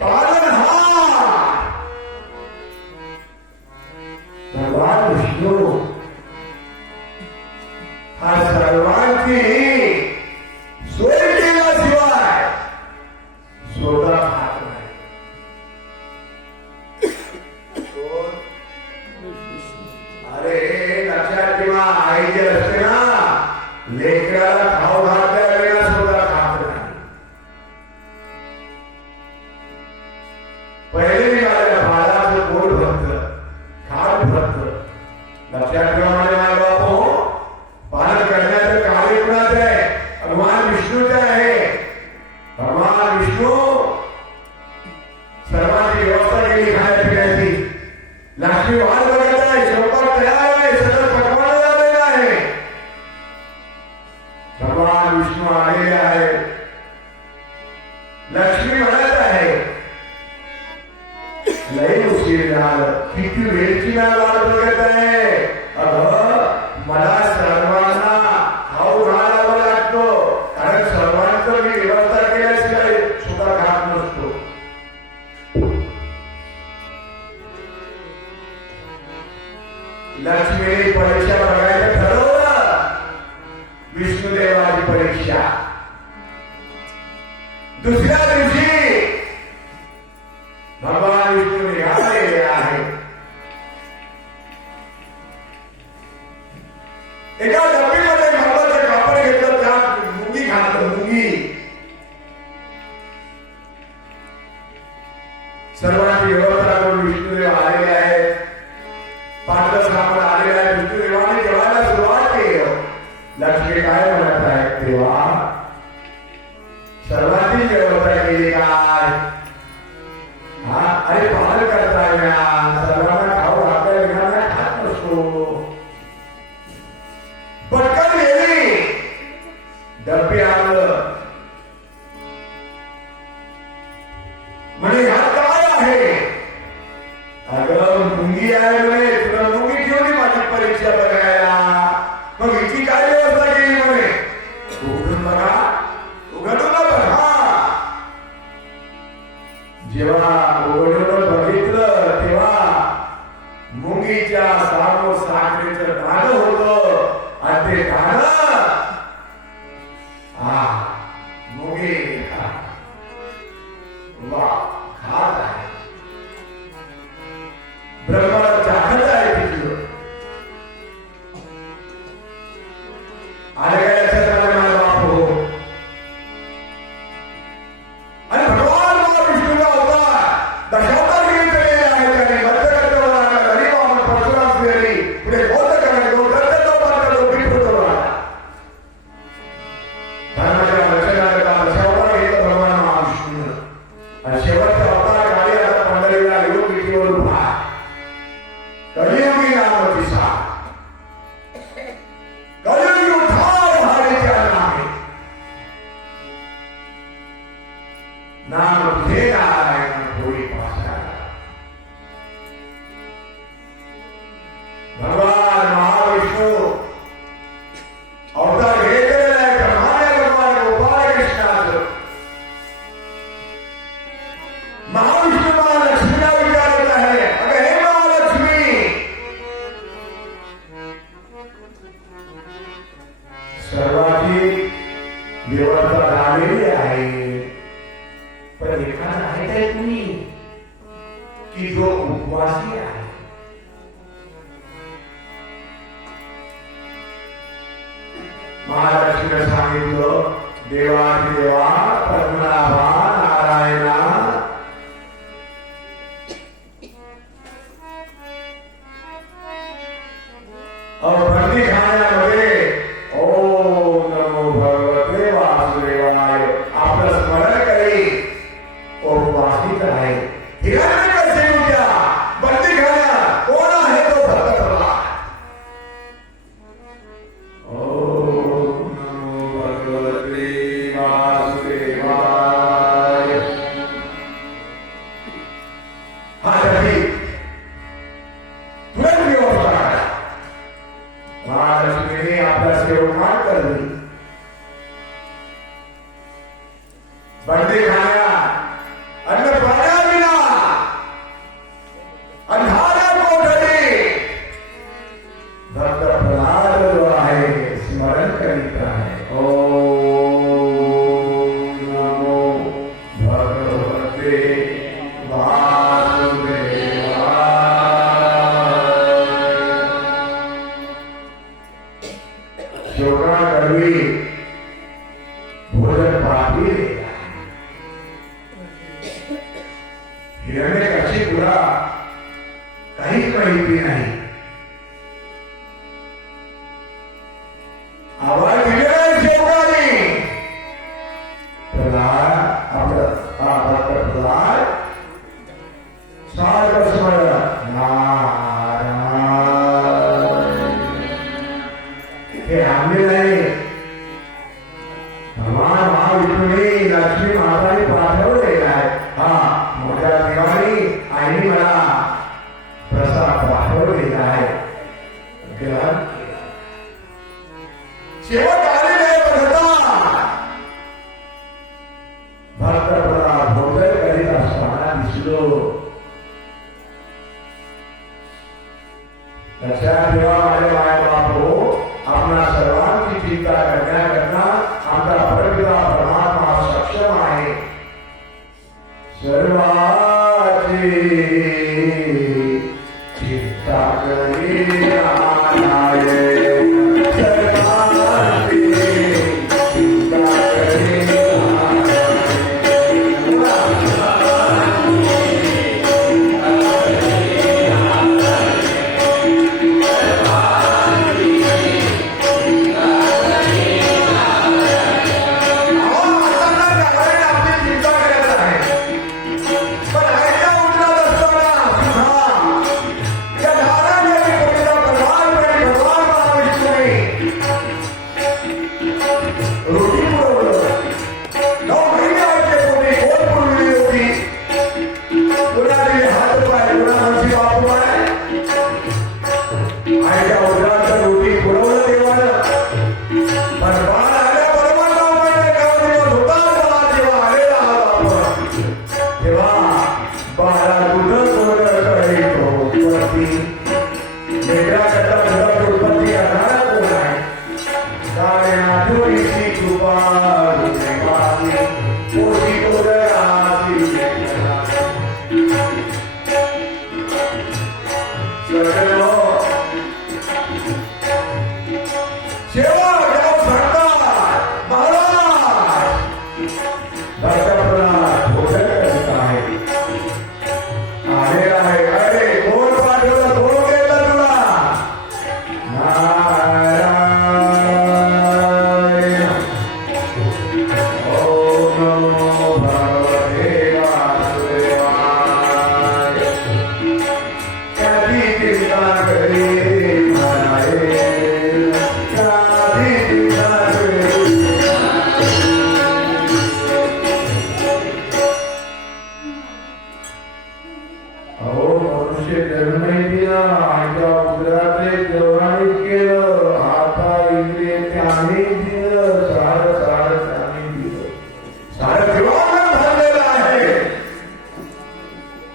पालनहार भगवान विष्णू हा सर्वांची सोय केल्याशिवाय स्वतः खात नाही. अरे लक्षात ठेवा, आई जे असते ना, लेकराला खाऊ घातल्या वेळेला स्वतः खात नाही. पहिले निघालेल्या बाळाचं पोट भरतं, खात भरतं. लक्षात ठेवा माझे माय बापू, पालन करण्याचं कार्य कुणाचं आहे? भगवान विष्णूचं आहे. भगवान विष्णू सर्वांची व्यवस्था केली खाण्या पिण्याची. लक्ष्मी वाट बघत आहे, स्वयंपाक तयार आहे, सगळं पकवान झालेलं आहे. भगवान विष्णू आलेले आहे. लक्ष्मी म्हणत आहे लई उशीर झालं, किती वेळची ना वाट बघत आहे. अगं मला सर्वांना खाऊ घालावं लागतो, कारण सर्वांचं मी व्यवस्था केल्याशिवाय सुद्धा खात नसतो. लक्ष्मीने परीक्षा बघायचं ठरवलं, विष्णुदेवाची परीक्षा. दुसऱ्या दिवशी भगवान विष्णू निघालेले आहे. एका डब्बीमध्ये भावाचं कापड घेतलं, त्यात मुंगी घातलं. मुंगी सर्वांची व्यवस्था करून विष्णुदेव आलेले आहेत. पांढरं सापड आलेलं आहे. विष्णुदेवाने जेवायला सुरुवात केली. लक्ष्मी काय म्हणत आहे? तेव्हा सर्वांची व्यवस्था केली काय? हा, अरे पालन करताय ना, सर्वांना खाऊ घातल्या विना खात नसतो. पटकन गेली, डब्बे आणलं. म्हणे ह्यात काय आहे? अगं मुंगी आहे म्हणे. तुला मुंगी ठेवली माझी परीक्षा बघायला, मग हिची काय व्यवस्था केली म्हणे? उघडून बघा, उघडून बघा. जेव्हा उघडून बघितलं तेव्हा मुंगीच्या सामोर साखरेचं दाणं होतं. आणि ते दाणं मुंगी खात आहे. ब्रह्माला चाखत आहे तिथलं. आले काय लक्षात आलं माझा बापू? आणि भगवान विष्णूचा अवतार दशावतार घेऊन गेलेले आहेत. त्याने मध्यकर्तव्याला गरीबावर परशुराम केली, पुढे बौद्ध करतो, कर्तव्य पाळतो, पीठ होतो. धर्माच्या रक्षणाचा दशावतार घेतलं भगवान महाविष्णू. आणि शेवटचा अवतार काळी आता पंढरीला येऊन विठीवर उभा. उपवासी आहे. महालक्ष्मीने सांगितलं, देवा पद्मनाभा नारायणा, बंदी खाण्यामध्ये ओम नमो भगवते वासुदेवाय आपलं स्मरण करी उपवासित आहे. हिरण्यकशिपूच्या बंदी खाण्यात कोण आहे तो भक्त प्रल्हाद. ओम नमो भगवते वासुदेवाय. हा कधी तुरंत व्यवस्था आहे. महालक्ष्मीने आपला सेवकान करली. बंदी खाण्यात अन्न पाण्याविना अंधारा कोठडी भक्त प्रल्हाद जो आहे स्मरण करीत आहे. ओम नमो भगवते वासुदेवाय. शोकाकरवी भोजन पापी देता. हिरण्यकशिपूला काहीच माहिती नाही. आवाज दिले शोकाने. प्रल्हाद आपलं भक्त प्रल्हाद सारखं स्मरण नारायण. हे आम्ही नाही, भगवान महाविष्णूने लक्ष्मी माताने पाठवलेला आहे. हा मोठ्या देवाने आईने मला प्रसाद पाठवलेला आहे. शेवट आलेले भक्त प्रल्हाद भोजन करीत असताना दिसलो. लक्षात ठेवा माझे माय बापो, आपणा सर्वांची चिंता करण्याकरता आमचा परमपिता परमात्मा सक्षम आहे. सर्वांची चिंता करी आणाये. सर्वांची चिंता करी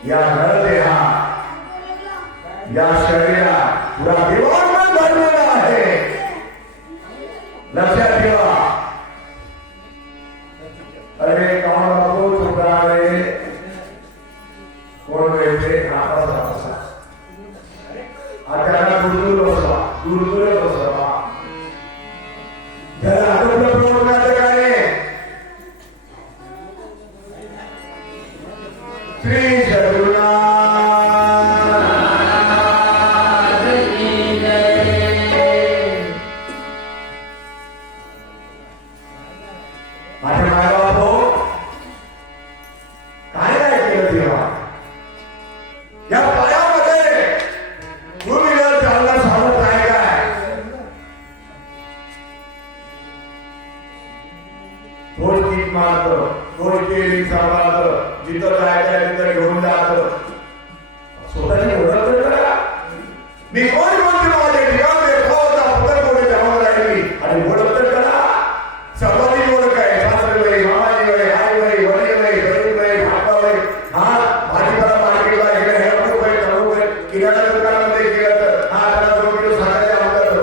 या नरदेहा या शरीरात पुरा देवांना भरलेला आहे. लक्षात ठेवा. अरे कौन बाबू चुका रे कोण वेळते नापास मी कोणकोणती माझ्या ठिकाणी देखावाचा पदर कोणी जाऊन राहिली आणि ओळख तर करा. सर्वांनी ओळख आहे. सासरे वय, मामाजी वय, आई वय, वडील वय, गरीब वय, भाता वय. हा भाजीपाला मार्केटला गेलं हे लोक वय, तळू वय, किराणा दुकानामध्ये गेलं तर हा त्याला 2 किलो साखरेच्या अंतर.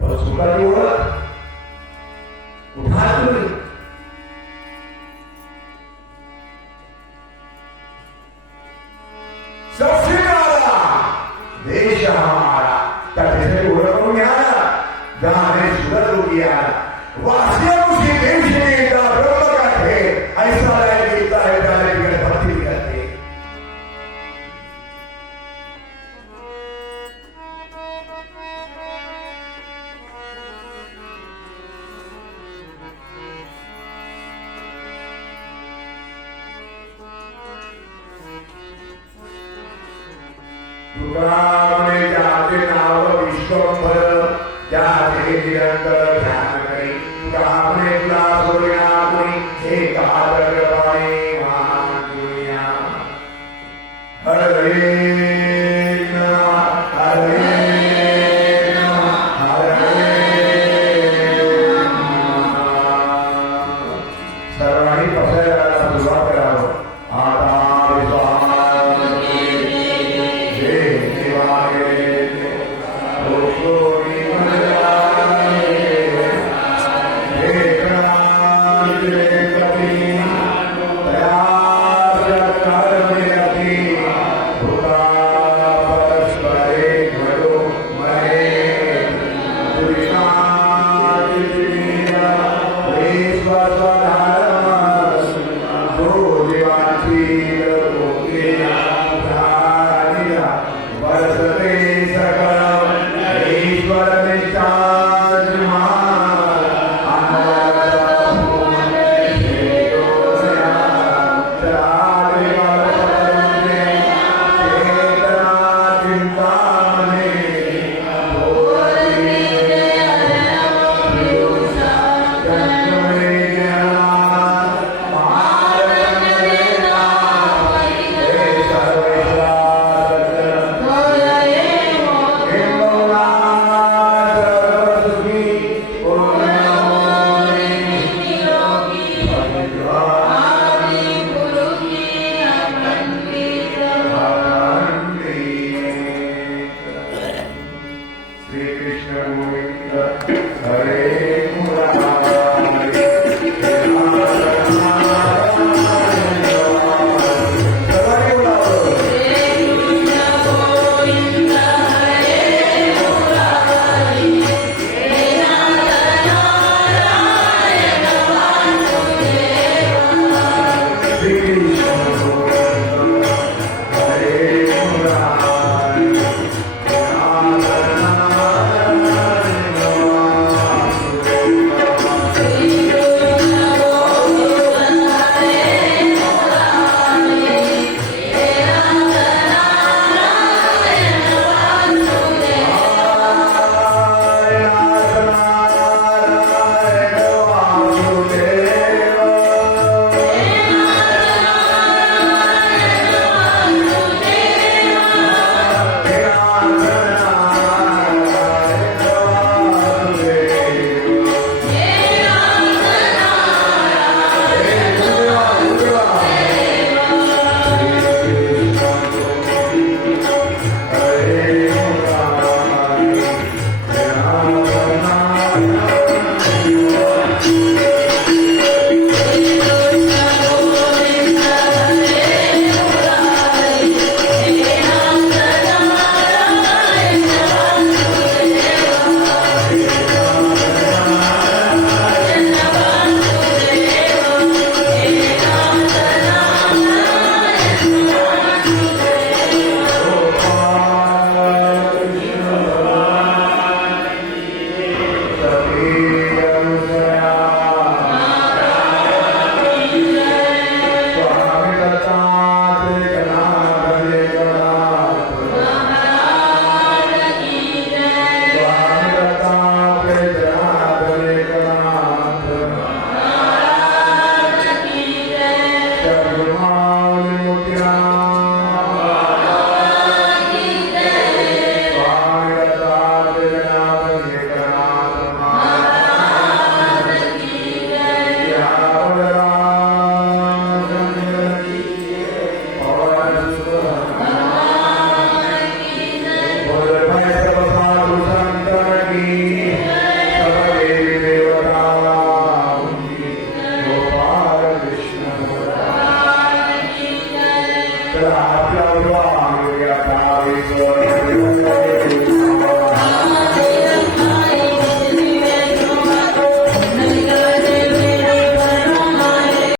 पण सुखाची ओळख उठा तुम्ही. सबसे प्यारा देश हमारा. त्या देशाची ओळख करून घ्या ना. जहाँ देश सुधर हो गया वासियों से देश में का ब्रह्म का थे ऐसा लायक गिरता है प्यारे बिगड़ भक्ति करते. तुकारामने जाते नाव विश्वंभर जाते निरंतर ध्यान करी. तुकारामने तुला सोडल्या कोणी एक आदर पाणी मान दुनिया. हरे नमः हरे नमः हरे नमः. सर्वांनी पसरायला सुरुवात करावं. आता विश्वास जय देवाय. चला